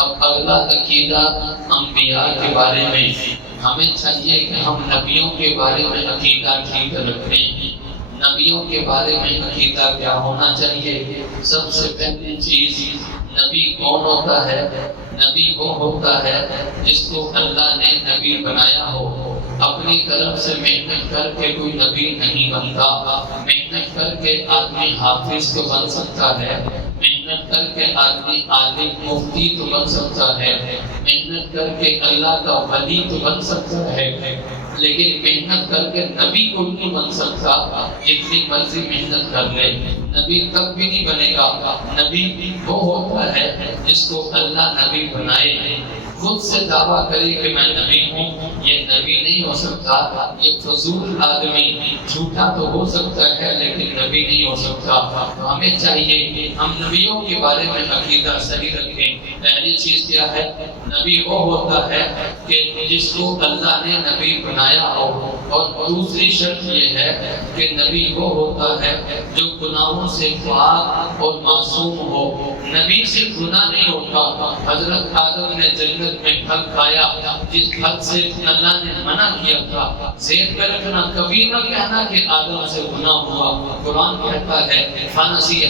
اب اگلا عقیدہ انبیاء کے بارے میں، ہمیں چاہیے کہ ہم نبیوں کے بارے میں عقیدہ ٹھیک رکھیں۔ نبیوں کے بارے میں عقیدہ کیا ہونا چاہیے؟ سب سے پہلی چیز، نبی کون ہوتا ہے؟ نبی وہ ہوتا ہے جس کو اللہ نے نبی بنایا ہو۔ اپنی طرف سے محنت کر کے کوئی نبی نہیں بنتا۔ محنت کر کے آدمی حافظ تو بن سکتا ہے، محنت کر کے آدمی عالم مفتی تو بن سکتا ہے، محنت کر کے اللہ کا ولی تو بن سکتا ہے، لیکن محنت کر کے نبی کو نہیں بن سکتا۔ جتنی مرضی محنت کر لے نبی تب بھی نہیں بنے گا۔ نبی وہ ہوتا ہے جس کو اللہ نبی بنائے، خود سے دعویٰ کرے کہ میں نبی ہوں، یہ نبی نہیں ہو سکتا۔ یہ فضول آدمی جھوٹا تو ہو سکتا ہے لیکن نبی نہیں ہو سکتا۔ تو ہمیں چاہیے کہ ہم نبیوں کے بارے میں عقیدہ صحیح رکھیں۔ پہلی چیز کیا ہے؟ نبی وہ ہوتا ہے کہ جس کو اللہ نے نبی بنایا ہو، اور دوسری شرط یہ ہے کہ نبی وہ ہوتا ہے جو گناہوں سے پاک اور معصوم ہو۔ نبی سے گناہ نہیں ہوتا۔ حضرت آدم نے جنت میں پھل کھایا جس پھل سے اللہ نے منع کیا تھا، ذہن میں رکھنا، کبھی نہ کہنا کہ آدم سے گناہ ہوا۔ قرآن کہتا ہے فنسی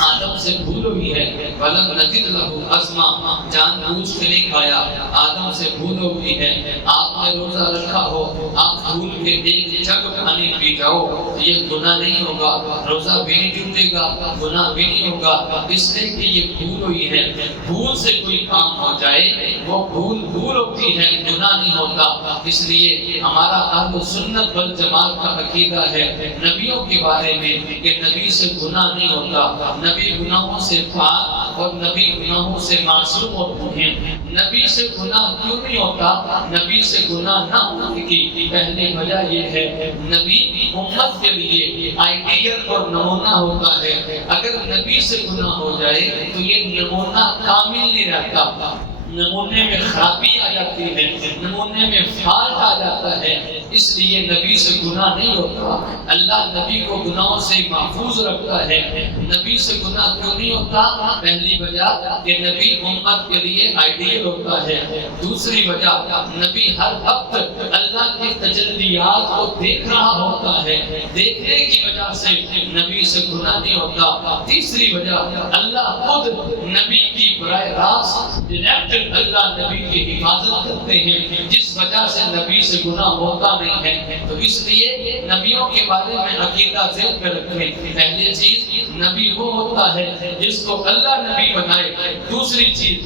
آدم سے بھول ہوئی ہے، ولم نجد لہ عزما، جان بوجھ کے نہیں کھایا، آدم سے بھول ہوئی ہے۔ آپ نے روزہ رکھا ہو، آپ بھول کے ایک جگ پانی پی جاؤ، یہ گناہ نہیں ہوگا، روزہ بھی نہیں ٹوٹے گا، گناہ بھی نہیں ہوگا، اس لیے کہ یہ بھول ہوئی ہے۔ بھول سے کوئی کام ہو جائے وہ بھول ہوتی ہے، گناہ نہیں ہوتا۔ اس لیے ہمارا اہل سنت والجماعت کا عقیدہ ہے نبیوں کے بارے میں کہ نبی سے گناہ نہیں ہوتا، نبی گناہوں سے پاک اور نبی گناہوں سے معصوم ہوتے ہیں۔ نبی سے گناہ کیوں نہیں ہوتا؟ نبی سے گناہ نہ ہونے کی پہلی وجہ یہ ہے، نبی امت کے لیے آئیڈیل اور نمونہ ہوتا ہے۔ اگر نبی سے گناہ ہو جائے تو یہ نمونہ کامل نہیں رہتا، نمونے میں خرابی آ جاتی ہے، نمونے میں فالٹ آ جاتا ہے۔ اس لیے نبی سے گناہ نہیں ہوتا۔ اللہ نبی کو گناہوں سے محفوظ رکھتا ہے۔ نبی سے گناہ کیوں نہیں ہوتا؟ پہلی وجہ کہ نبی امت کے لیے آئیڈیل ہوتا ہے۔ دوسری وجہ، نبی ہر وقت اللہ کی تجلیات کو دیکھ رہا ہوتا ہے، دیکھنے کی وجہ سے نبی سے گناہ نہیں ہوتا۔ تیسری وجہ، اللہ خود نبی کی براہ راست ڈائریکٹ اللہ نبی کی حفاظت کرتے ہیں، جس وجہ سے نبی سے گناہ ہوتا نہیں ہے۔ تو اس لیے نبیوں کے بارے میں عقیدہ ذہن میں رکھیں۔ پہلی چیز، نبی وہ ہوتا ہے جس کو اللہ نبی بنائے۔ دوسری چیز،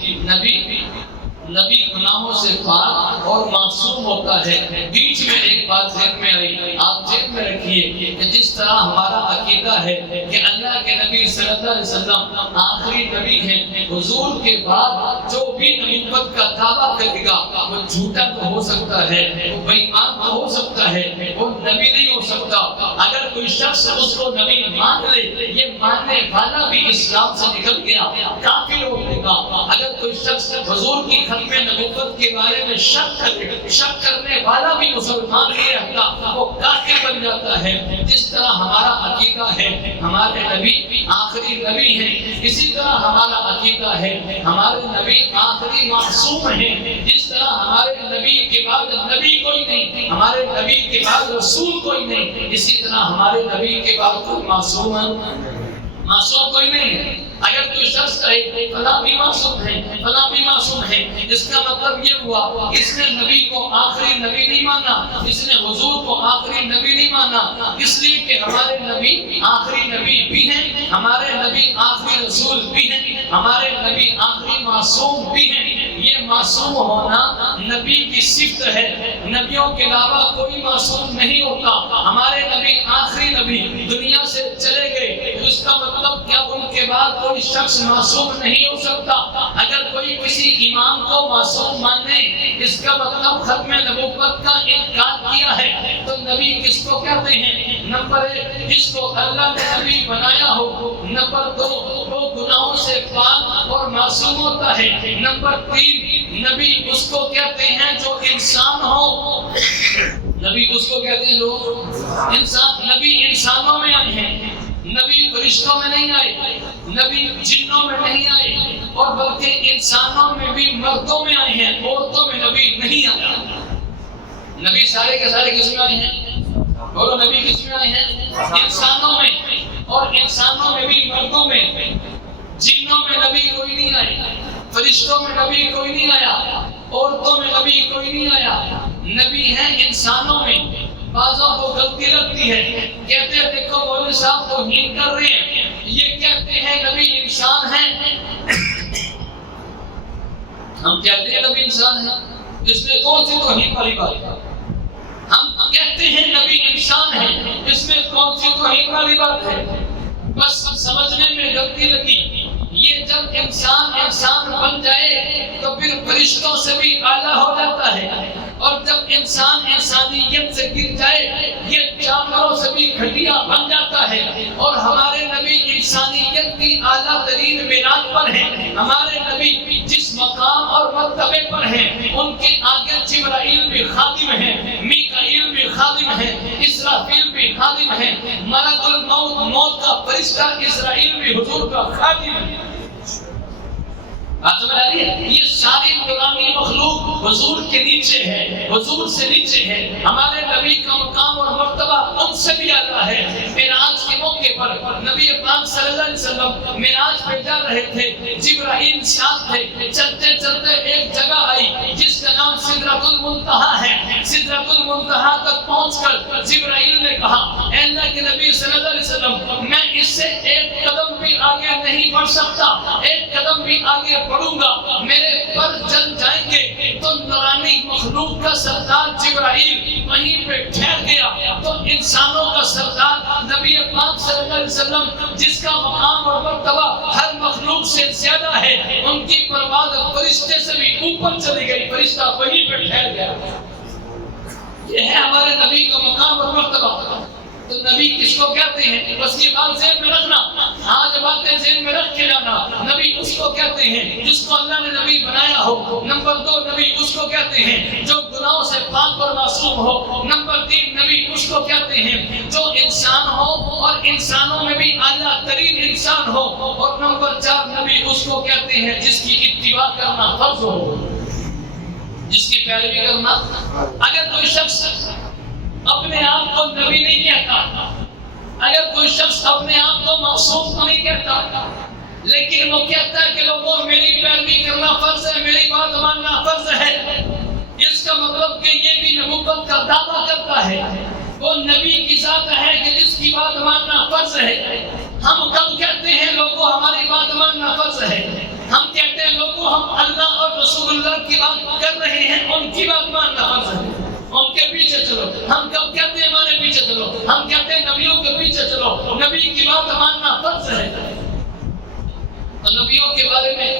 نبی گناہوں سے پاک اور معصوم ہوتا ہے۔ بیچ میں ایک بات ذہن میں آئی، آپ ذہن میں رکھیے کہ جس طرح ہمارا عقیدہ ہے کہ اللہ کے نبی صلی اللہ علیہ وسلم آخری نبی ہیں، حضور کے بعد جو بھی نبوت کا دعویٰ کرے گا وہ جھوٹا تو ہو سکتا ہے، وہ بے ایمان تو ہو سکتا ہے، وہ نبی نہیں ہو سکتا۔ اگر کوئی شخص اس کو نبی مان لے، یہ ماننے والا بھی اسلام سے نکل گیا، کافر ہو جائے گا۔ اگر کوئی شخص حضور کی ختم نبوت کے بارے میں شک کرنے والا بھی مسلمان نہیں رہتا، وہ کافر بن جاتا ہے۔ جس طرح ہمارا عقیدہ ہے ہمارے نبی آخری نبی ہیں، اسی طرح ہمارا عقیدہ ہے ہمارے نبی آخری معصوم ہیں۔ جس طرح ہمارے نبی کے بعد نبی کوئی نہیں، ہمارے نبی کے بعد رسول کوئی نہیں، اسی طرح ہمارے نبی کے بعد کوئی معصوم کوئی نہیں ہے۔ اگر کوئی شخص کہے فلاں بھی معصوم ہے، فلاں بھی معصوم ہے، اس کا مطلب یہ ہوا اس نے نبی کو آخری نبی نہیں مانا، اس نے حضور کو آخری نبی نہیں مانا، اس لیے کہ ہمارے نبی آخری نبی بھی ہیں، ہمارے نبی آخری رسول بھی ہیں، ہمارے نبی آخری معصوم بھی ہیں۔ یہ معصوم ہونا نبی کی صفت ہے، نبیوں کے علاوہ کوئی معصوم نہیں ہوتا۔ ہمارے نبی آخری نبی دنیا سے چلے گئے، اس کا مطلب کیا ان کے بعد کوئی شخص معصوم نہیں ہو سکتا۔ اگر کوئی کسی امام کو معصوم مانے، اس کا مطلب ختم نبوت کا انکار کیا ہے۔ تو نبی کس کو کہتے ہیں؟ نمبر ایک، جس کو اللہ نے نبی بنایا ہو۔ نمبر دو، وہ گناہوں سے پاک اور معصوم ہوتا ہے۔ نمبر تین، نبی اس کو کہتے ہیں جو انسان ہو۔ نبی اس کو کہتے ہیں لوگ انسان۔ نبی انسانوں میں آئے ہیں، نبی فرشتوں میں نہیں آئے۔ نبی جنوں میں نہیں آئے اور بلکہ انسانوں میں بھی مردوں میں آئے ہیں، عورتوں میں نبی نہیں آیا۔ نبی سارے کے سارے کس میں آئے ہیں؟ بولو نبی کس میں آئے ہیں؟ انسانوں میں، اور انسانوں میں بھی مردوں میں۔ جنوں میں نبی کوئی نہیں آیا، فرشتوں میں نبی کوئی نہیں آیا، عورتوں میں نبی کوئی نہیں آیا۔ نبی ہیں انسانوں میں۔ بعضوں کو غلطی لگتی ہے، کہتے ہیں دیکھو مولوی صاحب توہین کر رہے ہیں، یہ کہتے ہیں نبی انسان ہیں۔ ہم کہتے ہیں نبی انسان ہے، اس میں کون سی توہین والی بات ہے؟ ہم کہتے ہیں نبی انسان ہے، اس میں کون سی توہین والی بات ہے؟ بس سمجھنے میں غلطی لگی۔ یہ جب انسان بن جائے تو پھر فرشتوں سے بھی اعلیٰ ہو جاتا ہے، اور جب انسان انسانیت سے گر جائے یہ جانوروں سے بھی گھٹیا بن جاتا ہے۔ اور ہمارے نبی انسانیت کی اعلیٰ ترین معراج پر ہیں۔ ہمارے نبی جس مقام اور مرتبے پر ہیں ان کے آگے جبرائیل بھی خادم ہیں، میکائیل بھی خادم ہیں، اسرافیل بھی خادم ہیں، ملک الموت موت کا فرشتہ اسرائیل بھی حضور کا خادم ہے۔ یہ ساری نورانی مخلوق حضور کے نیچے ہے، حضور سے نیچے ہے۔ ہمارے نبی کا مقام اور مرتبہ ان سے بھی آتا ہے۔ معراج کے موقع پر نبی پاک صلی اللہ علیہ وسلم معراج پہ جا رہے تھے، جبرائیل ساتھ تھے، چلتے چلتے ایک جگہ آئی جس کا نام سدرۃ المنتہا ہے۔ سدرۃ المنتہا تک پہنچ کر جبرائیل نے کہا اے اللہ کے نبی صلی اللہ علیہ وسلم، میں اس سے ایک قدم بھی آگے نہیں بڑھ سکتا، ایک قدم بھی آگے پڑھوں گا میرے پر جل جائیں گے۔ تو نورانی مخلوق کا سردار جبرائیل وہیں پہ ٹھہر گیا۔ تو انسانوں کا سردار نبی پاک صلی اللہ علیہ وسلم جس کا مقام اور مرتبہ ہر مخلوق سے زیادہ ہے، ان کی پرواز فرشتے سے بھی اوپر چلی گئی، فرشتہ وہیں پہ ٹھہر گیا۔ یہ ہے ہمارے نبی کا مقام اور مرتبہ۔ تو نبی کس کو کہتے ہیں؟ بس یہ بات ذہن میں رکھنا، آج باتیں ذہن میں رکھ کے جانا۔ نبی اس کو کہتے ہیں جس کو اللہ نے نبی بنایا ہو۔ نمبر 2 نبی اس کو کہتے ہیں جو گناہوں سے پاک اور معصوم ہو۔ نمبر 3 نبی اس کو کہتے ہیں جو انسان ہو اور انسانوں میں بھی اعلیٰ ترین انسان ہو۔ اور نمبر 4 نبی اس کو کہتے ہیں جس کی اتباع کرنا فرض ہو، جس کی پیروی کرنا۔ اگر کوئی شخص اپنے آپ کو نبی نہیں کہتا، اگر کوئی شخص اپنے آپ کو معصوم تو نہیں کہتا، لیکن وہ کہتا ہے کہ لوگوں میری پیروی کرنا فرض ہے، میری بات ماننا فرض ہے، اس کا مطلب کہ یہ بھی نبوت کا دعویٰ کرتا ہے۔ وہ نبی کی ذات ہے کہ جس کی بات ماننا فرض ہے۔ ہم کب کہتے ہیں لوگوں ہماری بات ماننا فرض ہے؟ ہم کہتے ہیں لوگوں ہم اللہ اور رسول اللہ کی بات کر رہے ہیں، ان کی بات ماننا فرض ہے، ان کے پیچھے چلو۔ ہم کب کہتے ہیں ہمارے پیچھے چلو؟ ہم کہتے ہیں نبیوں کے پیچھے چلو، نبی کی بات ماننا فرض ہے۔ تو نبیوں کے بارے میں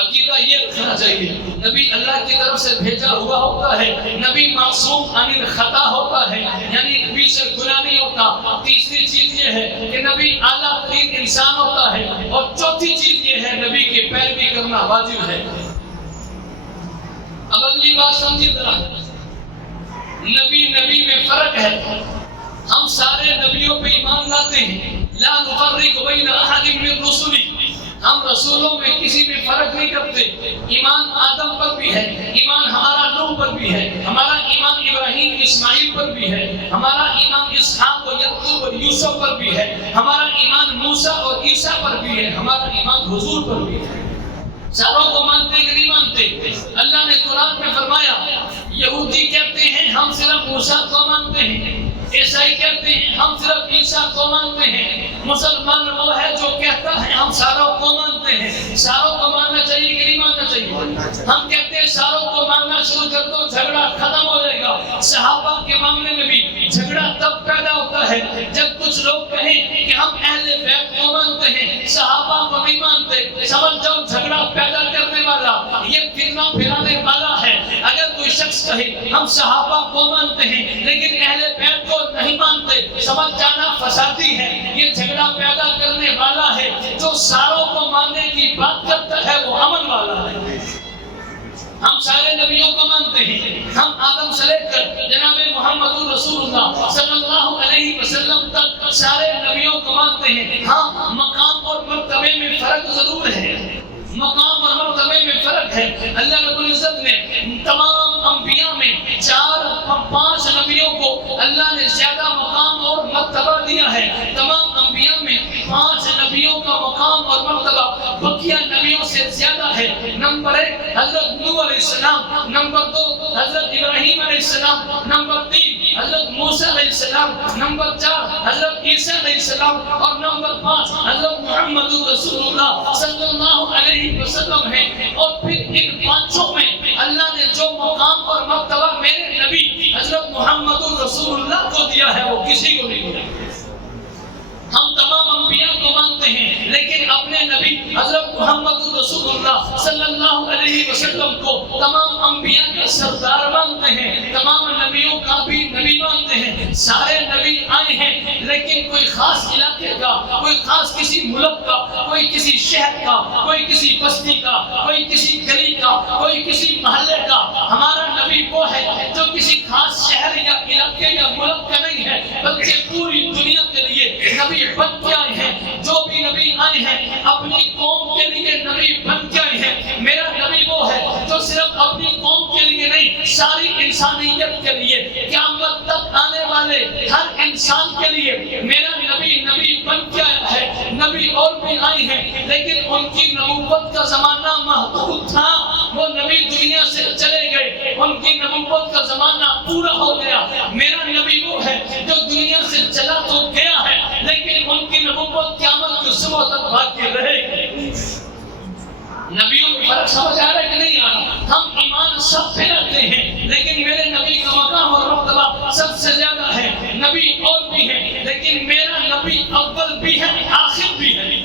عقیدہ یہ رکھنا چاہیے، نبی اللہ کی طرف سے بھیجا ہوا ہوتا ہے، نبی معصوم عن الخطا ہوتا ہے، یعنی نبی سے گناہ نہیں ہوتا۔ تیسری چیز یہ ہے کہ نبی اعلیٰ ترین انسان ہوتا ہے، اور چوتھی چیز یہ ہے نبی کی پیروی کرنا واجب ہے۔ اب اگلی بات سمجھیے ذرا، نبی میں فرق ہے۔ ہم سارے نبیوں پہ ایمان لاتے ہیں، لا نفرق بین احد من رسلی، ہم رسولوں میں کسی بھی فرق نہیں کرتے۔ ایمان آدم پر بھی ہے، ایمان ہمارا نوح پر بھی ہے، ہمارا ایمان ابراہیم اسماعیل پر بھی ہے، ہمارا ایمان اسحاق اور یعقوب اور یوسف پر بھی ہے، ہمارا ایمان موسیٰ اور عیسیٰ پر بھی ہے، ہمارا ایمان حضور پر بھی ہے۔ ساروں کو مانتے کہ نہیں مانتے؟ اللہ نے قرآن میں فرمایا، یہودی کہتے ہیں ہم صرف موسیٰ کو مانتے ہیں، عیسائی کہتے ہیں ہم صرف عیسیٰ کو مانتے ہیں، مسلمان وہ ہے جو کہتا ہے ہم ساروں کو مانتے ہیں۔ ساروں کو ماننا چاہیے کہ نہیں ماننا چاہیے؟ ہم کہتے ہیں ساروں کو ماننا شروع کر دو جھگڑا ختم ہو جائے گا۔ صحابہ کے معاملے میں بھی جھگڑا تب پیدا ہوتا ہے جب کچھ لوگ کہیں کہ ہم اہل بیت کو مانتے ہیں، صحابہ کو نہیں مانتے، سمجھ جاؤ جھگڑا پیدا کرنے والا، یہ فتنہ پھیلانے والا ہے۔ اگر کوئی شخص کہے ہم صحابہ کو مانتے ہیں لیکن اہل بیت کو نہیں مانتے، سمجھ جانا فسادی ہے، یہ جھگڑا پیدا کرنے والا ہے۔ جو ساروں کو ماننے کی بات کرتا ہے وہ امن والا ہے۔ ہم سارے نبیوں کو مانتے ہیں، ہم آدم سے لے کر جناب محمد رسول اللہ صلی اللہ علیہ وسلم تک سارے نبیوں کو مانتے ہیں. ہاں مقام اور مرتبے میں فرق ضرور ہے، مقام اور مرتبے میں فرق ہے. اللہ رب العزت نے تمام انبیاء میں 4-5 نبیوں کو اللہ نے زیادہ مقام اور مرتبہ دیا ہے. تمام انبیاء میں 5 نبیوں کا مقام اور مرتبہ بقیہ نبیوں سے زیادہ ہے. نمبر 1 حضرت نوح علیہ السلام، نمبر 2 حضرت ابراہیم علیہ السلام، نمبر 3 حضرت موسیٰ علیہ السلام، نمبر 4 حضرت عیسیٰ علیہ السلام، اور نمبر 5 حضرت محمد رسول اللہ صلی اللہ علیہ وسلم ہے. اور پھر ان 5 میں اللہ نے جو مقام اور مرتبہ میرے نبی حضرت محمد رسول اللہ کو دیا ہے وہ کسی کو نہیں دیا. ہم تمام انبیاء کو مانتے ہیں لیکن اپنے نبی حضرت محمد رسول اللہ صلی اللہ علیہ وسلم کو تمام انبیاء کا سردار مانتے ہیں، تمام نبیوں کا بھی نبی مانتے ہیں. سارے نبی آئے ہیں لیکن کوئی خاص علاقے کا، کوئی خاص کسی ملک کا، کوئی کسی شہر کا، کوئی کسی بستی کا، کوئی کسی گلی کا، کوئی کسی محلے کا. ہمارا نبی وہ ہے جو کسی خاص شہر یا علاقے یا ملک کا نہیں ہے بلکہ پوری دنیا کے لیے نبی بن کے آئے ہیں. جو بھی نبی آئے ہیں اپنی قوم کے لیے نبی بن کے آئے ہیں. میرا نبی وہ ہے جو صرف اپنی قوم کے لیے نہیں، ساری انسانیت کے لیے، قیامت تک آنے والے ہر انسان کے لیے میرا نبی بن کے آیا ہے. نبی اور بھی آئے ہیں لیکن ان کی نبوت کا زمانہ محدود تھا. وہ نبی دنیا سے چلے گئے، ان کی نبوت کا زمانہ پورا ہو گیا. میرا نبی وہ ہے جو دنیا سے چلا تو گیا ہے لیکن ان کی نبوت قیامت کے صبح تک باقی رہے گی. نبیوں میں فرق سمجھ آ رہا ہے کہ نہیں آ رہا؟ ہم ایمان سب پہ رکھتے ہیں لیکن میرے نبی کا مقام اور مرتبہ سب سے زیادہ ہے. نبی اور بھی ہیں لیکن میرا نبی اول بھی ہے آخر بھی ہے.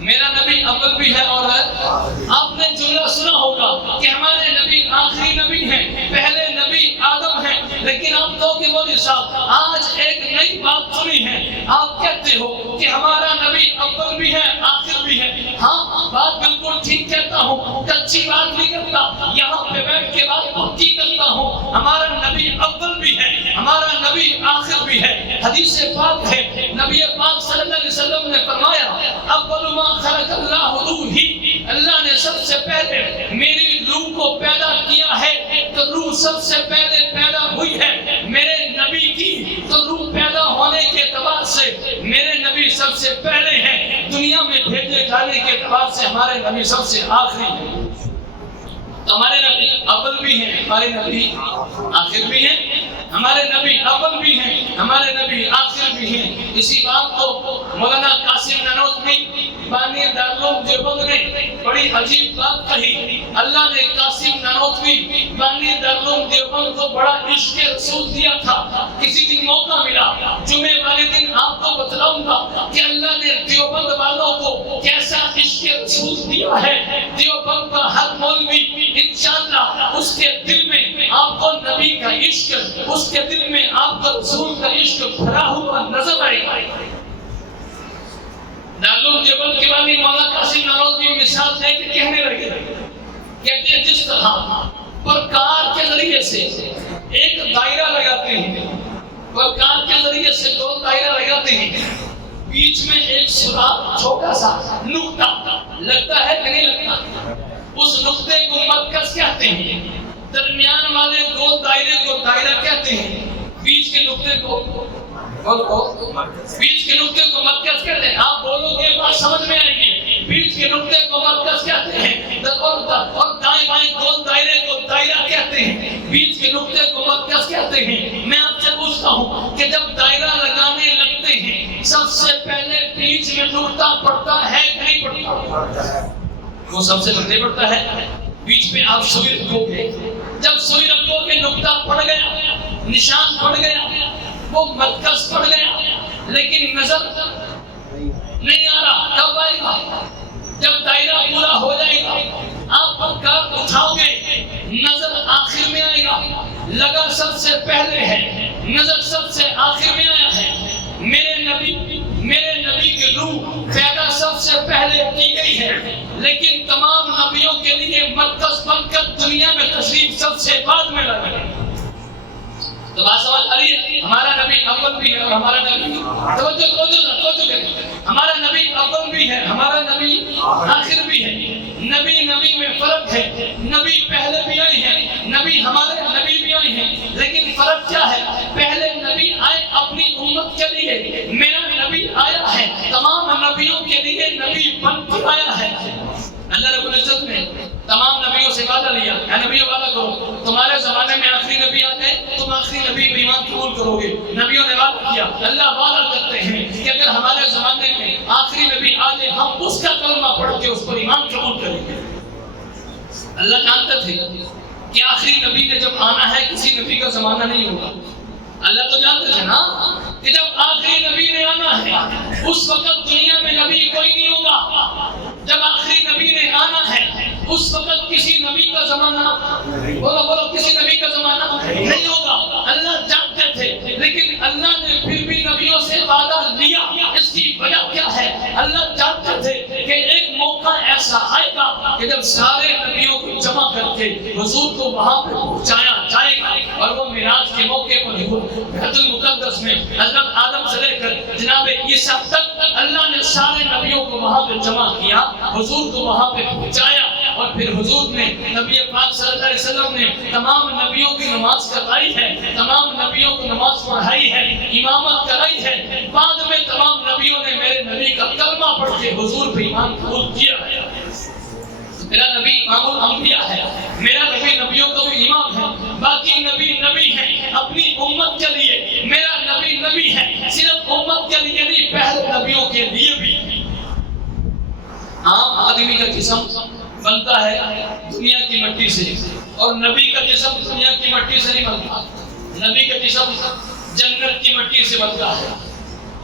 میرا نبی اول بھی ہے اور آپ نے جملہ سنا ہوگا کہ ہمارے نبی آخری نبی ہیں، پہلے نبی آدم ہیں. لیکن آپ کہو کہ مولوی صاحب آج ایک نئی بات سنی ہے، آپ کہتے ہو کہ ہمارا نبی اول بھی ہے آخر بھی ہے. ہاں بات بالکل ٹھیک کہتا ہوں، کچی بات نہیں کرتا، یہاں پہ بیٹھ کے بات پکی کرتا ہوں. ہمارا نبی اول بھی ہے، ہمارا نبی آخر بھی ہے. حدیث پاک ہے، نبی پاک صلی اللہ علیہ وسلم نے فرمایا اول ما خلق اللہ روحی، اللہ نے سب سے پہلے میری روح کو پیدا کیا ہے تو روح سب سے پہلے پیدا ہوئی ہے. میرے نبی کی تو روح پیدا ہونے کے اعتبار سے میرے نبی سب سے پہلے ہیں، دنیا میں بھیجے جانے کے اعتبار سے ہمارے نبی سب سے آخری ہیں. ہمارے نبی اول بھی ہیں، ہمارے نبی آخر بھی ہیں. ہمارے نبی اول بھی ہیں، ہمارے نبی آخر بھی ہیں. اسی بات کو مولانا قاسم نانوتوی بانی دارالعلوم دیوبند نے بڑی عجیب بات کہی. اللہ نے قاسم نانوتوی بانی دارالعلوم دیوبند کو بڑا عشق رسول دیا تھا. کسی دن موقع ملا جمعے والے دن آپ کو بتلاؤں گا کہ اللہ نے دیوبند والوں کو کیسا عشق رسول دیا ہے. دیوبند کا ہر مولوی انشاءاللہ اس کے دل میں آپ کو نبی کا عشق، اس کے دل میں آپ کو رسول کا عشق بھرا ہوا نظر آئے گا. دارالعلوم دیوبند کے بانی مولانا قاسم نانوتوی مثال دے کے کہنے لگے، کہتے ہیں جس طرح پرکار کے ذریعے سے ایک دائرہ لگاتے ہیں، پرکار کے ذریعے سے دو دائرہ لگاتے ہیں، بیچ میں ایک سوراخ چھوٹا سا نقطہ لگتا ہے کہ نہیں لگتا؟ اس نقطے کو مرکز کہتے ہیں، درمیان والے گول دائرے کو دائرہ کہتے ہیں، بیچ کے نقطے کو بیچ کے نقطے کو مرکز کہتے ہیں. آپ بولو گے بات سمجھ میں آئے گی. بیچ کے نقطے کو مرکز کہتے ہیں اور دائیں بائیں گول دائرے کو دائرہ کہتے ہیں. بیچ کے نقطے کو مرکز کہتے ہیں. میں آپ سے پوچھتا ہوں کہ جب دائرہ لگانے لگتے ہیں سب سے پہلے بیچ میں نقطہ پڑتا ہے کہ نہیں پڑتا؟ وہ سب سے پہلے پڑتا ہے. بیچ میں آپ سوئی رکھو گے، جب سوئی رکھو گے نقطہ پڑ گیا، نشان پڑ گیا، وہ مرکز پڑ گیا، لیکن نظر نہیں آ رہا. کب آئے گا؟ جب دائرہ پورا ہو جائے گا. آپ پرکار اٹھاؤ گے، نظر آخر میں آئے گا. لگا سب سے پہلے ہے، نظر سب سے آخر میں آیا ہے. میرے نبی کی روح پیدا سب سے پہلے کی گئی ہے، لیکن تمام نبیوں کے لیے مرکز بن کر دنیا میں تشریف سب سے بعد میں لگا. تو بات سمجھ آ رہی ہے؟ ہمارا نبی اول بھی ہے اور ہمارا نبی توجہ کریں، ہمارا نبی اول بھی ہے، ہمارا نبی آخر بھی ہے۔ نبی میں فرق ہے، نبی پہلے بھی آئے ہیں، نبی ہمارے نبی بھی آئے ہیں، لیکن فرق کیا ہے؟ پہلے نبی آئے اپنی امت کے لیے، میرا نبی آیا ہے تمام نبیوں کے لیے، نبی بن کے آیا ہے۔ اللہ رب العزت نے تمام نبیوں سے وعدہ لیا، اے نبیوں وعدہ کرو تمہارے زمانے میں آخری نبی آ جائے تم آخری نبی پر ایمان قبول کرو گے۔ نبیوں نے وعدہ کیا، اللہ وعدہ کرتے ہیں کہ اگر ہمارے زمانے میں آخری نبی آ جائے ہم اس کا کلمہ پڑھ کے اس پر ایمان قبول کریں گے۔ اللہ جانتے تھے کہ آخری نبی نے جب آنا ہے کسی نبی کا زمانہ نہیں ہوگا۔ اللہ تو جانتے تھے نا کہ جب آخری نبی نے آنا ہے اس وقت دنیا میں نبی کوئی نہیں ہوگا۔ جب آخری نبی نے آنا ہے اس وقت کسی نبی کا زمانہ بولو کسی نبی کا زمانہ نہیں ہوگا۔ اللہ جانتے تھے لیکن اللہ نے پھر بھی نبیوں سے وعدہ لیا۔ اس کی وجہ کیا ہے؟ اللہ جانتے تھے کہ ایک موقع ایسا آئے گا کہ جب سارے نبیوں کو جمع کر کے حضور کو وہاں پہ پہنچایا جائے گا، اور وہ معراج کے موقع پر بیت المقدس میں حضرت آدم سے لے کر جناب عیسیٰ تک اللہ نے سارے نبیوں کو وہاں پہ جمع کیا، حضور کو وہاں پہ پہنچایا، اور پھر حضور نے نبی پاک صلی اللہ علیہ وسلم نے تمام نبیوں کی نماز کرائی ہے، تمام نبیوں کو نماز پڑھائی ہے، امامت کرائی ہے۔ بعد میں تمام نبیوں نے میرے نبی کا کلمہ پڑھ کے حضور پہ ایمان قبول کیا ہے۔ میرا نبی امام الانبیاء ہے، میرا نبی نبیوں کا بھی امام ہے، باقی نبی ہیں اپنی امت کے لیے، میرا نبی ہے صرف امت کے لیے نہیں، پہلے نبیوں کے لیے بھی۔ عام آدمی کا جسم بنتا ہے دنیا کی مٹی سے، اور نبی کا جسم دنیا کی مٹی سے نہیں بنتا، نبی کا جسم جنت کی مٹی سے بنتا ہے۔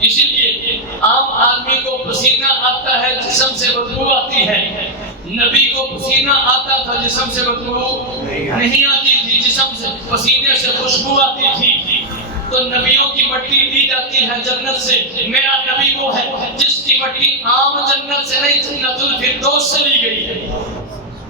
اسی لیے عام آدمی کو پسینہ آتا ہے جسم سے بدبو آتی ہے، نبی کو پسینہ آتا تھا جسم سے بدبو نہیں آتی تھی، جسم سے پسینے سے خوشبو آتی تھی۔ تو نبیوں کی مٹی لی جاتی ہے جنت سے، میرا نبی وہ ہے جس کی مٹی عام جنت سے نہیں جنت الفردوس سے لی گئی ہے۔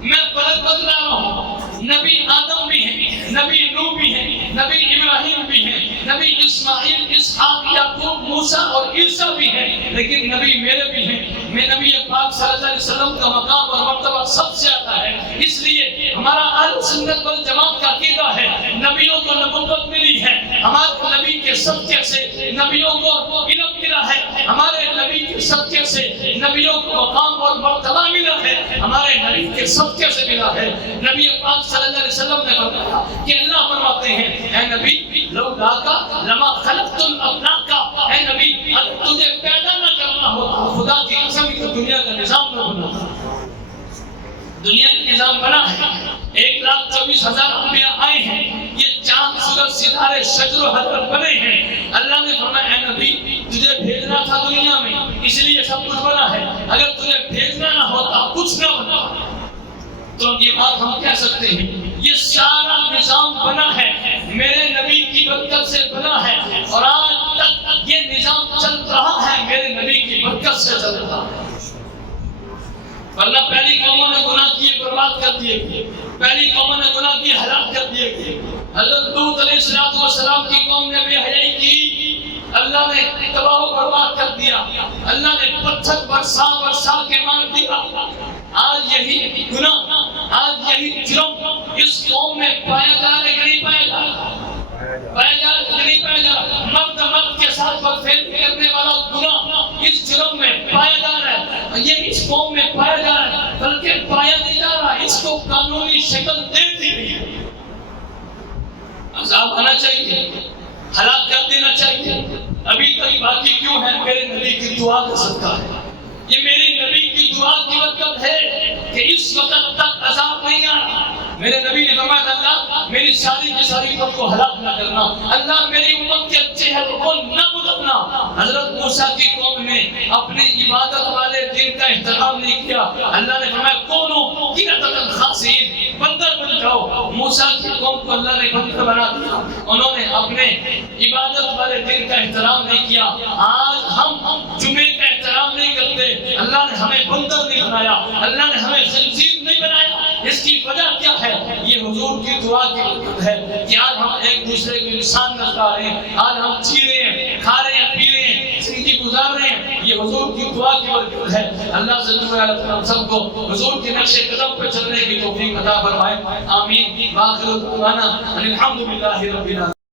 میں فرق بتلا رہا ہوں، نبی آدم بھی ہیں، نبی نوح بھی ہیں، نبی ابراہیم بھی ہیں، نبی اسماعیل، اسحاق، یعقوب، موسیٰ اور عیسیٰ بھی ہیں، لیکن نبی میرے بھی ہیں۔ میں نبی پاک صلی اللہ علیہ وسلم کا مقام اور مرتبہ سب سے آتا ہے، اس لیے ہمارا اہل سنت والجماعت کا عقیدہ ہے نبیوں کو نبوت ملی ہے، ہمارے نبی کے صدقے سے نبیوں کو علم ملا ہے، ہمارے نبی کے صدقے سے نبیوں کو مقام اور مرتبہ ملا ہے، ہمارے نبی کے صدقے سے ملا ہے۔ نبی پاک صلی اللہ علیہ وسلم نے فرمایا کہ اللہ فرماتے ہیں اے نبی لولا کا لما خلقت الافلاق، اے نبی اگر تجھے پیدا نہ کرنا ہوتا خدا کی قسم تو دنیا کا نظام نہ بنا۔ دنیا کا نظام بنا ہے، 1,24,000 انبیاء آئے ہیں، یہ چاند سورج ستارے شجر و حجر بنے ہیں۔ اللہ نے فرمایا اے نبی تجھے بھیجنا تھا دنیا میں اس لیے سب کچھ بنا ہے، اگر تجھے بھیجنا نہ ہوتا کچھ نہ بنا۔ تو یہ بات ہم کہہ سکتے ہیں یہ سارا نظام بنا ہے میرے نبی کی برکت سے بنا ہے، اور آج تک یہ نظام چل رہا ہے میرے نبی کی برکت سے چل رہا ہے۔ ورنہ پہلی قوموں نے گناہ کیے برباد کر دیے گئے، پہلی قوموں نے گناہ کیے ہلاک کر دیے گئے۔ حضرت لوط علیہ السلام کی قوم نے بے حیائی کی، اللہ نے تباہ و برباد کر دیا، اللہ نے پتھر برسا کے مار دیا۔ آج یہی گناہ، آج یہی جرم اس قوم میں پایا جا رہا ہے کہ نہیں پایا جا رہا؟ پایا جا رہا ہے کہ نہیں پایا جا رہا؟ مرد کے ساتھ بدفعلی کرنے والا گناہ اس جرم میں پایا جا رہا ہے، یہ اس قوم میں پایا جا رہا ہے، بلکہ پایا نہیں جا رہا، اس کو قانونی شکل دے دی گئی ہے۔ عذاب آنا چاہیے، ہلاک کر دینا چاہیے، ابھی تک باقی کیوں ہے؟ میرے نبی کی دعا کا صدقہ ہے، یہ میرے نبی کی دعا کی برکت ہے کہ اس وقت تک عذاب نہیں آیا۔ میرے نبی نے فرمایا اللہ میری ساری کی ساری امت کو ہلاک نہ کرنا، اللہ میری امت کے چہرے کو نہ بدلنا۔ حضرت موسیٰ کی قوم نے اپنے عبادت والے دن کا احترام نہیں کیا، اللہ نے فرمایا کونوا قردۃ خاسئین، بندر بن جاؤ۔ موسیٰ کی قوم کو اللہ نے بندر بنا دیا، انہوں نے اپنے عبادت والے دن کا احترام نہیں کیا۔ آج ہم جمعے کا احترام نہیں کرتے، اللہ نے ہمیں بندر نہیں بنایا، اللہ نے ہمیں خنزیر نہیں بنایا۔ اس کی وجہ کیا ہے؟ یہ حضور کی دعا کی برکت ہے کہ آج ہم ایک دوسرے کو احسان نظر آ رہے ہیں. آج ہم جی رہے ہیں, کھا رہے ہیں, پی رہے ہیں, زندگی گزار رہے ہیں, یہ حضور کی دعا کی برکت ہے. اللہ سے دعا ہے ہم سب کو حضور کے نقش قدم پر چلنے کی توفیق عطا فرمائے. آمین. آخر دعوانا الحمدللہ رب العالمین.